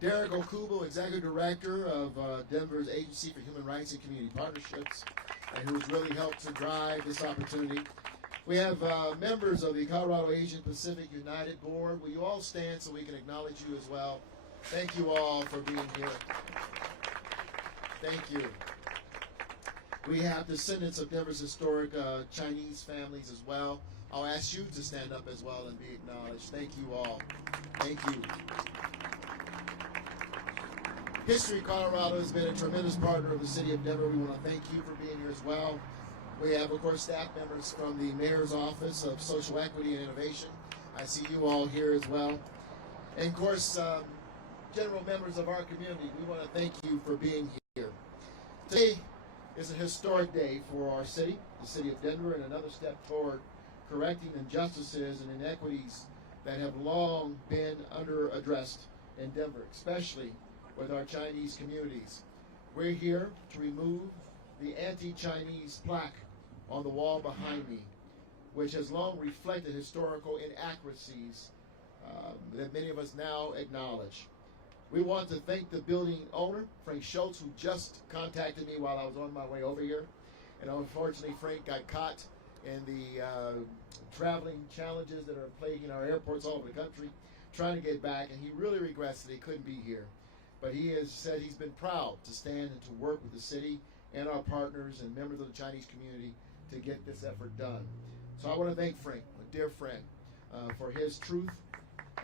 Derek Okubo, Executive Director of Denver's Agency for Human Rights and Community Partnerships, and who's really helped to drive this opportunity. We have members of the Colorado Asian Pacific United Board. Will you all stand so we can acknowledge you as well? Thank you all for being here. Thank you. We have descendants of Denver's historic Chinese families as well. I'll ask you to stand up as well and be acknowledged. Thank you all. Thank you. History Colorado has been a tremendous partner of the city of Denver. We want to thank you for being here as well. We have, of course, staff members from the Mayor's Office of Social Equity and Innovation. I see you all here as well. And, of course, general members of our community, we want to thank you for being here. Today is a historic day for our city, the city of Denver, and another step toward correcting injustices and inequities that have long been under-addressed in Denver, especially with our Chinese communities. We're here to remove the anti-Chinese plaque on the wall behind me, which has long reflected historical inaccuracies that many of us now acknowledge. We want to thank the building owner, Frank Schultz, who just contacted me while I was on my way over here. And unfortunately, Frank got caught in the traveling challenges that are plaguing our airports all over the country, trying to get back, and he really regrets that he couldn't be here. But he has said he's been proud to stand and to work with the city and our partners and members of the Chinese community to get this effort done. So I want to thank Frank, a dear friend, for his truth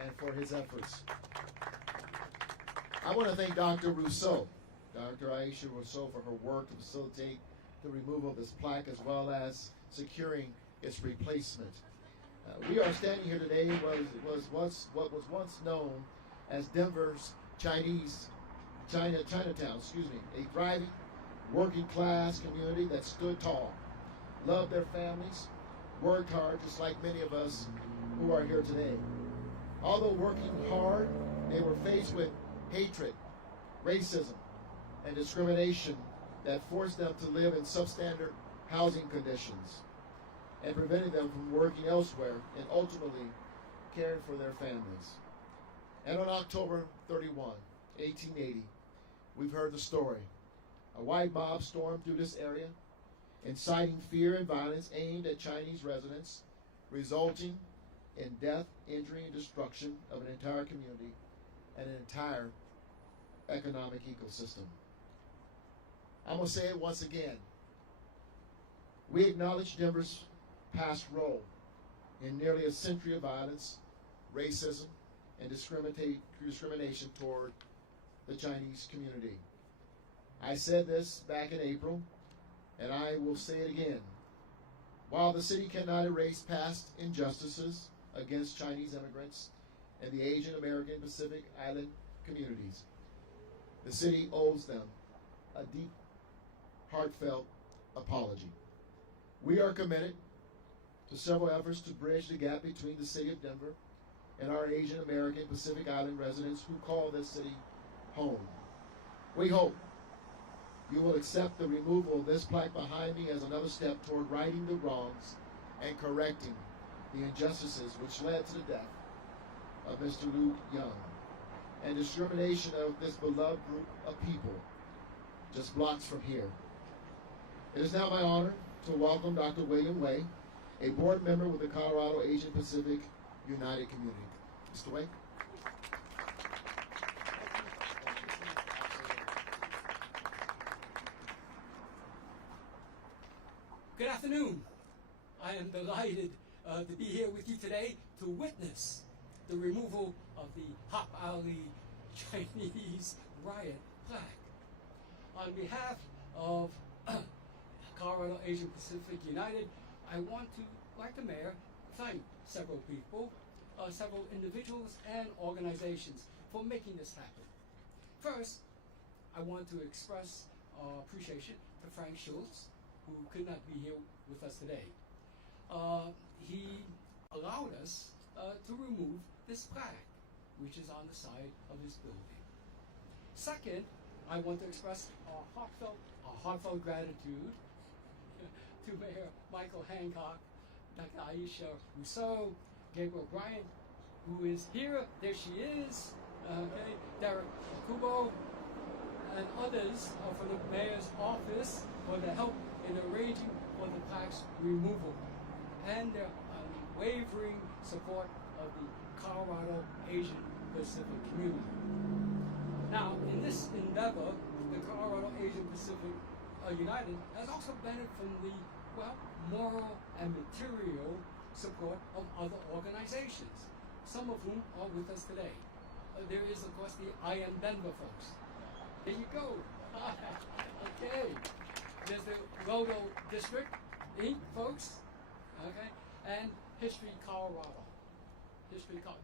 and for his efforts. I want to thank Dr. Rousseau, Dr. Aisha Rousseau, for her work to facilitate the removal of this plaque as well as securing its replacement. We are standing here today what was once known as Denver's Chinatown, a thriving, working class community that stood tall, loved their families, worked hard just like many of us who are here today. Although working hard, they were faced with hatred, racism, and discrimination that forced them to live in substandard housing conditions and prevented them from working elsewhere and ultimately caring for their families. And on October 31, 1880, we've heard the story. A white mob stormed through this area, inciting fear and violence aimed at Chinese residents, resulting in death, injury, and destruction of an entire community and an entire economic ecosystem. I'm going to say it once again. We acknowledge Denver's past role in nearly a century of violence, racism, and discrimination toward the Chinese community. I said this back in April, and I will say it again. While the city cannot erase past injustices against Chinese immigrants and the Asian American Pacific Island communities, the city owes them a deep, heartfelt apology. We are committed to several efforts to bridge the gap between the city of Denver and our Asian American Pacific Island residents who call this city home. We hope you will accept the removal of this plaque behind me as another step toward righting the wrongs and correcting the injustices which led to the death of Mr. Luke Young and discrimination of this beloved group of people just blocks from here. It is now my honor to welcome Dr. William Way, a board member with the Colorado Asian Pacific United Community. Mr. Way. Good afternoon. I am delighted to be here with you today to witness the removal of the Hop Alley Chinese Riot plaque. On behalf of Colorado Asian Pacific United, I want to, like the mayor, thank several people, several individuals and organizations for making this happen. First, I want to express appreciation to Frank Schultz, who could not be here with us today. He allowed us to remove this plaque, which is on the side of this building. Second, I want to express our heartfelt gratitude to Mayor Michael Hancock, Dr. Aisha Rousseau, Gabriel Bryant, who is here. There she is. Okay, Derek others from the mayor's office for the help in arranging for the plaque's removal and their unwavering support of the Colorado Asian Pacific community. Now, in this endeavor, the Colorado Asian Pacific United has also benefited from the, moral and material support of other organizations, some of whom are with us today. There is, of course, the I Am Denver folks. There you go. Okay. There's the Lodo District, Inc. folks. Okay. And History Colorado.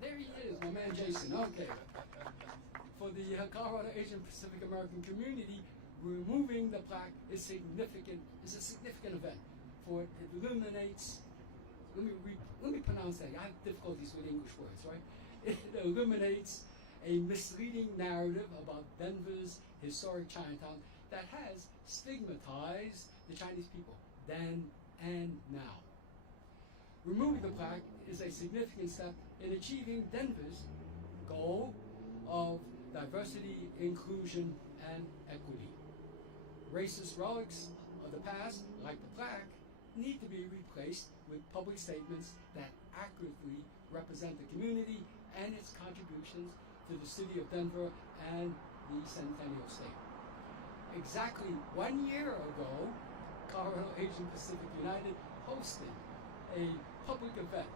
There he is, my man Jason. Okay. For the Colorado Asian Pacific American community, removing the plaque is a significant event. For it illuminates. Let me pronounce that. I have difficulties with English words, right? It illuminates a misleading narrative about Denver's historic Chinatown that has stigmatized the Chinese people then and now. Removing the plaque is a significant step in achieving Denver's goal of diversity, inclusion, and equity. Racist relics of the past, like the plaque, need to be replaced with public statements that accurately represent the community and its contributions to the city of Denver and the Centennial State. Exactly 1 year ago, Colorado Asian Pacific United hosted a public event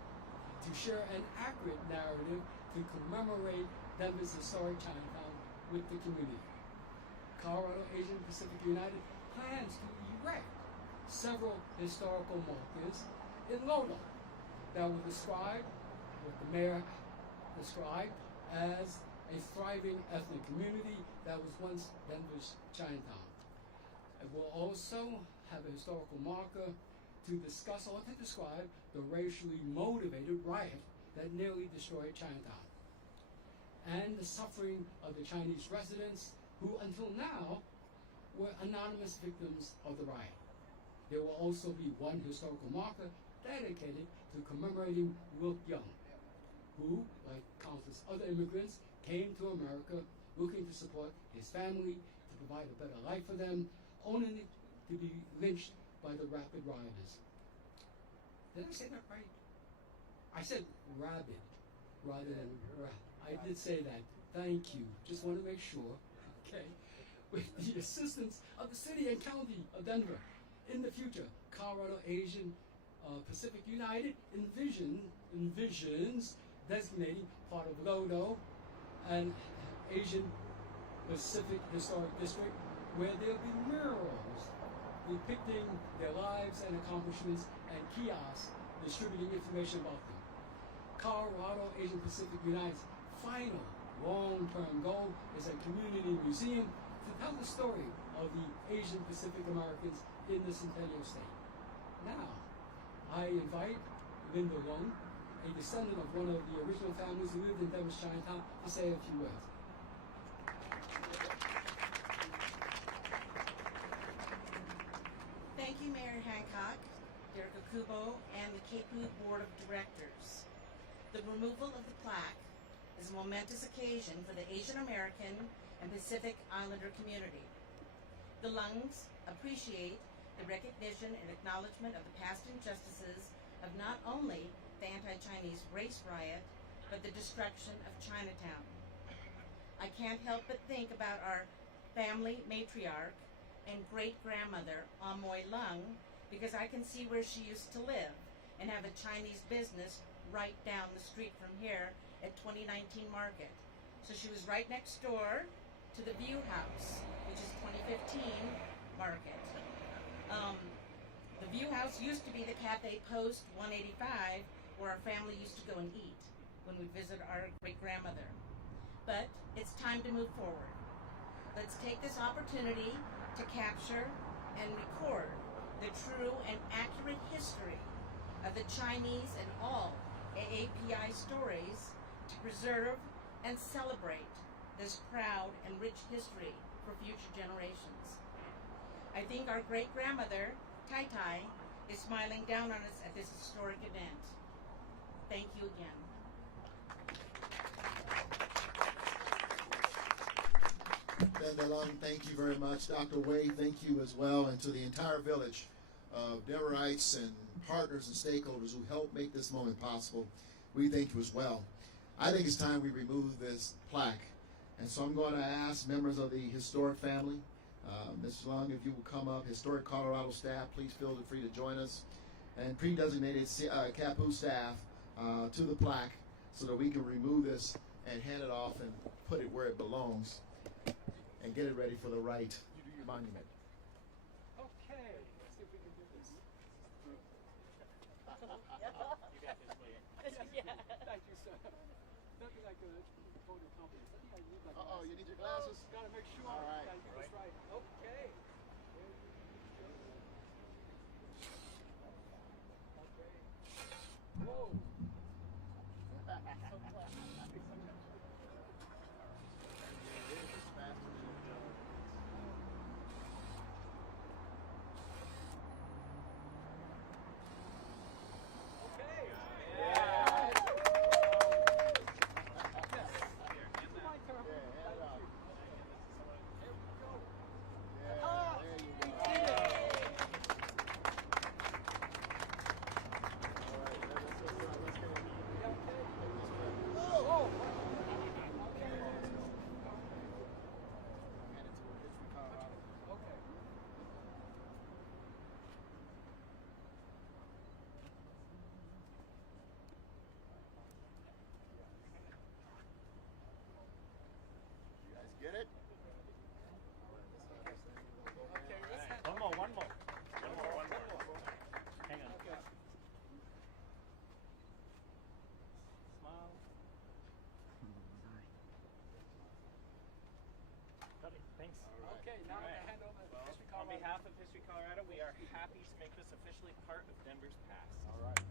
to share an accurate narrative to commemorate Denver's historic Chinatown with the community. Colorado Asian Pacific United plans to erect several historical markers in Lodo that will describe what the mayor described as a thriving ethnic community that was once Denver's Chinatown. It will also have a historical marker to discuss or to describe the racially motivated riot that nearly destroyed Chinatown and the suffering of the Chinese residents who until now were anonymous victims of the riot. There will also be one historical marker dedicated to commemorating Wilk Young, who, like countless other immigrants, came to America looking to support his family, to provide a better life for them, only to be lynched by the rapid rioters. Did I say that right? I said rabid rather than I did say that. Thank you. Just want to make sure. Okay. With the assistance of the city and county of Denver, in the future, Colorado Asian Pacific United envisions designating part of Lodo an Asian Pacific Historic District where there'll be murals depicting their lives and accomplishments and kiosks distributing information about them. Colorado Asian Pacific United's final long-term goal is a community museum to tell the story of the Asian Pacific Americans in the Centennial State. Now, I invite Linda Long, a descendant of one of the original families who lived in Denver's Chinatown, to say a few words. Thank you, Mayor Hancock, Derek Okubo, and the KPU Board of Directors. The removal of the plaque is a momentous occasion for the Asian American and Pacific Islander community. The Lungs appreciate the recognition and acknowledgement of the past injustices of not only the anti-Chinese race riot, but the destruction of Chinatown. I can't help but think about our family matriarch and great-grandmother, Amoy Lung, because I can see where she used to live and have a Chinese business right down the street from here at 2019 Market. So she was right next door to the View House, which is 2015 Market. The View House used to be the Cafe Post 185, where our family used to go and eat when we visit our great-grandmother. But it's time to move forward. Let's take this opportunity to capture and record the true and accurate history of the Chinese and all AAPI stories to preserve and celebrate this proud and rich history for future generations. I think our great-grandmother, Tai Tai, is smiling down on us at this historic event. Thank you again. Ben DeLong, thank you very much. Dr. Wade, thank you as well. And to the entire village of Denverites and partners and stakeholders who helped make this moment possible, we thank you as well. I think it's time we remove this plaque. And so I'm going to ask members of the historic family, Mr. Long, if you will come up, Historic Colorado staff, please feel free to join us, and pre-designated KUSA staff to the plaque so that we can remove this and hand it off and put it where it belongs and get it ready for the right monument. Okay, let's see if we can do this. You got this, William. Thank you, sir. Nothing like a photo company. I think I need my glasses. Uh-oh, you need your glasses? Gotta make sure. All right. Gotta get this right. Okay. Whoa. Get it? One more. Hang on. Okay. Smile. Got it. Thanks. Okay, now I'm All right. gonna hand over to Well, History on Colorado. behalf of History Colorado, we are happy to make this officially part of Denver's past. All right.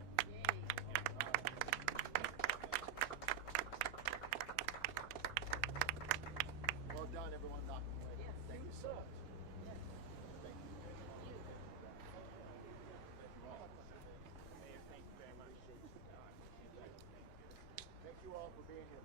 Well done, everyone. Dr. Wade. Yes. Thank you so much. Yes. Thank you. Mayor, thank you very much. Thank you all for being here.